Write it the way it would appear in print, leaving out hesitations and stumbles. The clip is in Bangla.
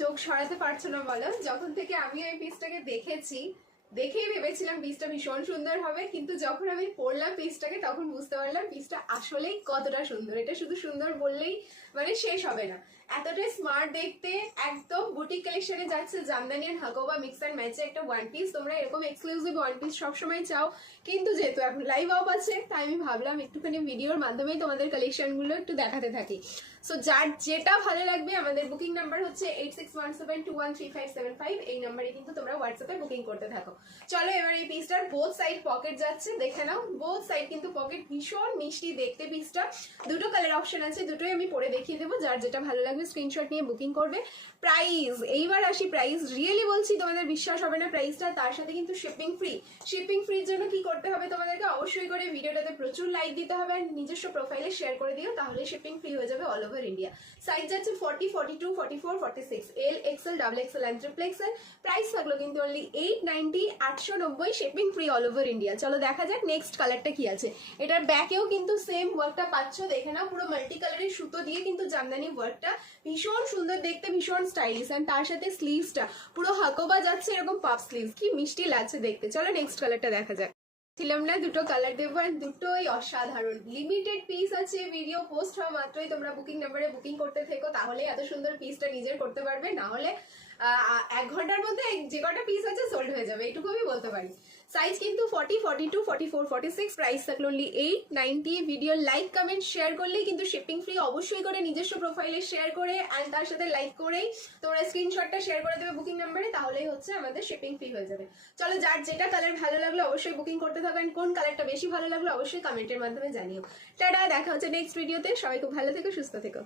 চোখ সরাতে পারছো না বলো? যখন থেকে আমি এই পিসটাকে দেখেছি, দেখেই ভেবেছিলাম পিসটা ভীষণ সুন্দর হবে, কিন্তু যখন আমি পরলাম পিসটাকে তখন বুঝতে পারলাম পিসটা আসলেই কতটা সুন্দর। এটা শুধু সুন্দর বললেই মানে শেষ হবে না, এতটাই স্মার্ট দেখতে। একদম বুটিক কালেকশনে যাচ্ছে জামদানি আর হাকোবা মিক্স অ্যান্ড ম্যাচে একটা ওয়ান পিস। তোমরা এরকম এক্সক্লুসিভ ওয়ান পিস সবসময় চাও, কিন্তু যেহেতু এখন লাইভ অফ আছে তাই আমি ভাবলাম একটুখানি ভিডিওর মাধ্যমেই তোমাদের কালেকশনগুলো একটু দেখাতে থাকি। সো যার যেটা ভালো লাগবে, আমাদের বুকিং নাম্বার হচ্ছে 8617213575। এই নাম্বারে কিন্তু তোমরা হোয়াটসঅ্যাপে বুকিং করতে থাকো। চলো এবার এই পিসটার বোথ সাইড পকেট যাচ্ছে, দেখে নাও। বোথ সাইড কিন্তু পকেট, ভীষণ মিষ্টি দেখতে পিসটা। দুটো কালার অপশন আছে, দুটোই আমি পরে দেখিয়ে দেবো। যার যেটা ভালো লাগবে স্ক্রিনশট নিয়ে বুকিং করবে। প্রাইস, এইবার আসি প্রাইস। রিয়েলি বলছি তোমাদের বিশ্বাস হবে না প্রাইসটা। তার সাথে কিন্তু শিপিং ফ্রি। শিপিং ফ্রির জন্য কি করতে হবে তোমাদেরকে? অবশ্যই করে ভিডিওটাতে প্রচুর লাইক দিতে হবে আর নিজস্ব প্রোফাইলে শেয়ার করে দিও, তাহলে শিপিং ফ্রি হয়ে যাবে অল ওভার ইন্ডিয়া। সাইজ যাচ্ছে 40, 42, 44, 46, L, XL, double XL and triple XL. Price থাকলো কিন্তু only 890, 890, shipping free all over India. চলো দেখা যাক নেক্সট কালারটা কি আছে। এটার ব্যাকেও কিন্তু সেম ওয়ার্কটা পাচ্ছ, দেখে নাও। পুরো মাল্টি কালারের সুতো দিয়ে কিন্তু জামদানি ওয়ার্কটা, ভীষণ সুন্দর দেখতে, ভীষণ স্টাইলিশ। এন্ড তার সাথে স্লিভসটা পুরো হাকোবা যাচ্ছে, এরকম পাফ স্লিভস, কি মিষ্টি লাগছে দেখতে। চলো নেক্সট কালারটা দেখা যাক। ছিলাম না দুটো কালার দেবো, আর দুটোই অসাধারণ। লিমিটেড পিস আছে, ভিডিও পোস্ট হওয়া মাত্রই তোমরা বুকিং নাম্বারে বুকিং করতে থেকো, তাহলে এত সুন্দর পিসটা নিজের করতে পারবে। না হলে 1 ঘন্টার মধ্যে যে কটা পিস আছে সোল্ড হয়ে যাবে, এইটুকু আমি বলতে পারি। সাইজ কিন্তু 40, 42, 44, 46। প্রাইস থাকলো only 890। Video like comment share করলেই কিন্তু শিপিং ফ্রি। অবশ্যই করে নিজস্ব প্রোফাইলে শেয়ার করে অ্যান্ড তার সাথে লাইক করেই তোমরা স্ক্রিনশটটা শেয়ার করে দেবে বুকিং নাম্বারে, তাহলেই হচ্ছে আমাদের শিপিং ফ্রি হয়ে যাবে। চলো যার যেটা কালার ভালো লাগলো অবশ্যই বুকিং করতে থাকবেন। কোন কালারটা বেশি ভালো লাগলো অবশ্যই কমেন্টের মাধ্যমে জানিও। টাটা, দেখা হচ্ছে নেক্সট ভিডিওতে। সবাই খুব ভালো থেকো, সুস্থ থেকো।